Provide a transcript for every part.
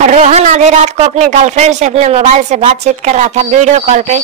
रोहन आधी रात को अपनी गर्लफ्रेंड से अपने मोबाइल से बातचीत कर रहा था वीडियो कॉल पे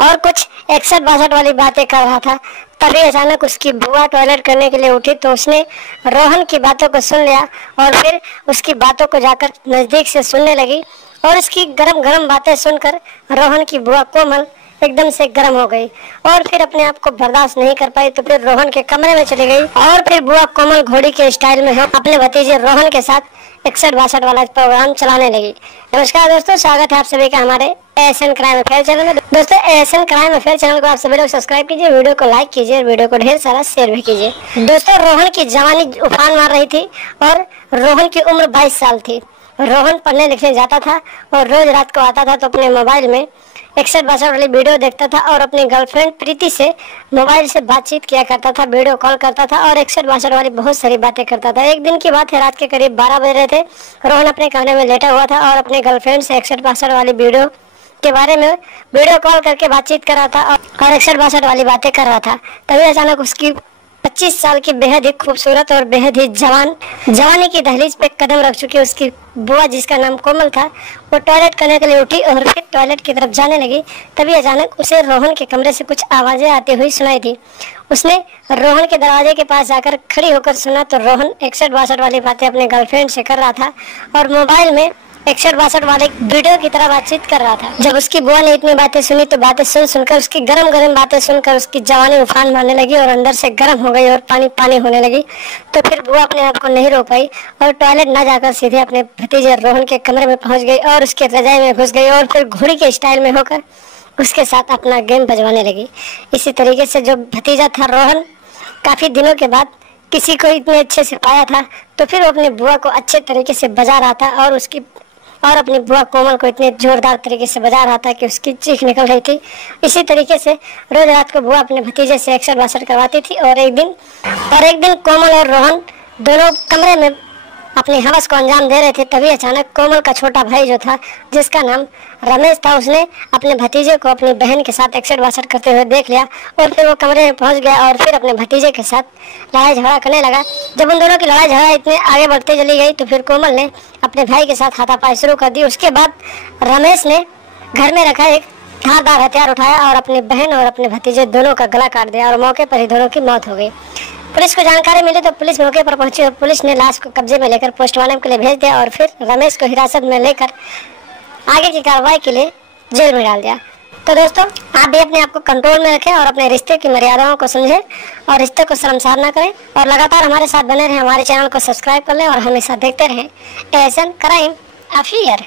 और कुछ 61-62 वाली बातें कर रहा था। तभी अचानक उसकी बुआ टॉयलेट करने के लिए उठी तो उसने रोहन की बातों को सुन लिया और फिर उसकी बातों को जाकर नजदीक से सुनने लगी और उसकी गरम गरम बातें सुनकर रोहन की बुआ कोमल एकदम से गर्म हो गई और फिर अपने आप को बर्दाश्त नहीं कर पाई तो फिर रोहन के कमरे में चली गई और फिर बुआ कोमल घोड़ी के स्टाइल में अपने भतीजे रोहन के साथ 61-62 वाला प्रोग्राम चलाने लगी। नमस्कार दोस्तों, स्वागत है आप सभी का हमारे एएसएन क्राइम अफेयर चैनल में। दोस्तों, एएसएन क्राइम अफेयर चैनल को आप सभी लोग सब्सक्राइब कीजिए, वीडियो को लाइक कीजिए, वीडियो को ढेर सारा शेयर भी कीजिए। दोस्तों, रोहन की जवानी उफान मार रही थी और रोहन की उम्र 22 साल थी। रोहन पढ़ने लिखने जाता था और रोज रात को आता था तो अपने मोबाइल में 61-62 वाली वीडियो देखता था और अपनी गर्लफ्रेंड प्रीति से मोबाइल से बातचीत किया करता था, वीडियो कॉल करता था और 61-62 वाली बहुत सारी बातें करता था। एक दिन की बात है, रात के करीब 12 बज रहे थे। रोहन अपने कमरे में लेटा हुआ था और अपने गर्लफ्रेंड से 61-62 वाली वीडियो के बारे में वीडियो कॉल करके बातचीत कर रहा था और 61-62 वाली बातें कर रहा था। तभी अचानक उसकी 25 साल की बेहद ही खूबसूरत और बेहद ही जवानी की दहलीज पे कदम रख चुकी उसकी बुआ, जिसका नाम कोमल था, वो टॉयलेट करने के लिए उठी और फिर टॉयलेट की तरफ जाने लगी। तभी अचानक उसे रोहन के कमरे से कुछ आवाजें आती हुई सुनाई दी। उसने रोहन के दरवाजे के पास जाकर खड़ी होकर सुना तो रोहन 61-62 वाली बातें अपने गर्लफ्रेंड से कर रहा था और मोबाइल में 61-62 वाले वीडियो की तरह बातचीत कर रहा था। जब उसकी बुआ ने इतनी बातें सुनी तो बातें सुनकर उसकी गरम गरम बातें सुनकर उसकी जवानी उफान मारने लगी और अंदर से गर्म हो गई और पानी पानी होने लगी। तो फिर बुआ अपने आप को नहीं रोक पाई और टॉयलेट न जाकर सीधे अपने भतीजे रोहन के कमरे में पहुंच गई और उसके रजाई में घुस गई और फिर घोड़ी के स्टाइल में होकर उसके साथ अपना गेम बजवाने लगी। इसी तरीके से जो भतीजा था रोहन काफी दिनों के बाद किसी को इतने अच्छे से पाया था तो फिर वो अपनी बुआ को अच्छे तरीके से बजा रहा था और अपनी बुआ कोमल को इतने जोरदार तरीके से बजा रहा था कि उसकी चीख निकल रही थी। इसी तरीके से रोज रात को बुआ अपने भतीजे से 61-62 करवाती थी और एक दिन कोमल और रोहन दोनों कमरे में अपनी हवस को अंजाम दे रहे थे। तभी अचानक कोमल का छोटा भाई जो था, जिसका नाम रमेश था, उसने अपने भतीजे को अपनी बहन के साथ 61-62 करते हुए देख लिया और फिर वो कमरे में पहुंच गया और फिर अपने भतीजे के साथ लड़ाई झगड़ा करने लगा। जब उन दोनों की लड़ाई झगड़ा इतने आगे बढ़ते चली गई तो फिर कोमल ने अपने भाई के साथ हाथापाई शुरू कर दी। उसके बाद रमेश ने घर में रखा एक धारदार हथियार उठाया और अपनी बहन और अपने भतीजे दोनों का गला काट दिया और मौके पर ही दोनों की मौत हो गई। पुलिस को जानकारी मिली तो पुलिस मौके पर पहुंची और पुलिस ने लाश को कब्जे में लेकर पोस्टमार्टम के लिए भेज दिया और फिर रमेश को हिरासत में लेकर आगे की कार्रवाई के लिए जेल में डाल दिया। तो दोस्तों, आप भी अपने आप को कंट्रोल में रखें और अपने रिश्ते की मर्यादाओं को समझें और रिश्ते को शर्मसार न करें और लगातार हमारे साथ बने रहें। हमारे चैनल को सब्सक्राइब कर लें और हमेशा देखते रहें एएसएन क्राइम अफेयर।